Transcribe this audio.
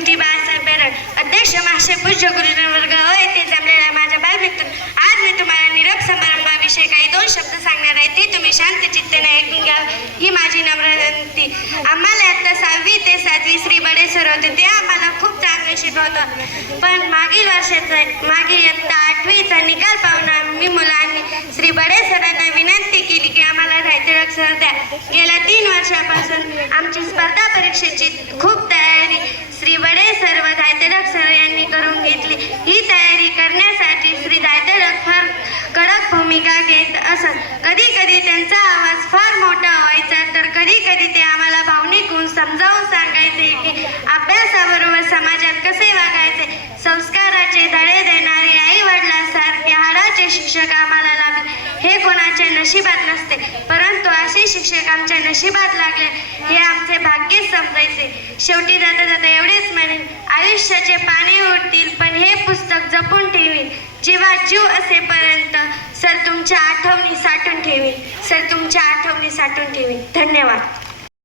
ज्योती बाळासाहेब बेरड अध्यक्ष महाशय पूज्य गुरुजन वर्ग येथे जमलेल्या माझ्या बालमित्र आज मी तुम्हाला निरप समारंभाविषयी काही दोन शब्द सांगणार आहे ते तुम्ही शांत चित्तेने ऐकून घ्या. ही माझी नम्र विनंती. आम्हाला आता सहावी ते सातवी श्री बडेसर होते ते आम्हाला खूप चांगले शिकवतं. पण मागील वर्षाचा मागील इयत्ता आठवीचा निकाल पाहून आम्ही मुलांनी श्री बडे सरांना विनंती केली की आम्हाला राहते रक्षण द्या गेल्या तीन वर्षापासून आमची स्पर्धा परीक्षेची खूप तयारी धायतडक सर यांनी करून घेतली. ही तयारी करण्यासाठी श्री धायतडक फार कडक भूमिका घेत असत. कधी कधी त्यांचा आवाज फार मोठा व्हायचा तर कधी कधी ते आम्हाला भावनिक समजावून सांगायचे की अभ्यासाबरोबर समाजात कसे वागायचे? संस्काराचे धडे देणारे आई वडिलांसारखे हाडाचे शिक्षक आम्हाला लाभले. हे कोणाच्या नशिबात नसते परंतु असे शिक्षक आमच्या नशिबात लागले. हे आमचे भाग्य समजायचे. शेवटी जाता जाता एवढेच म्हणेन आयुष्याचे पाणी उडतील पण हे पुस्तक जपून ठेवीन. जेव्हा जीव असेपर्यंत सर तुमच्या आठवणी साठून ठेवीन. सर तुमच्या आठवणी साठून ठेवीन. धन्यवाद.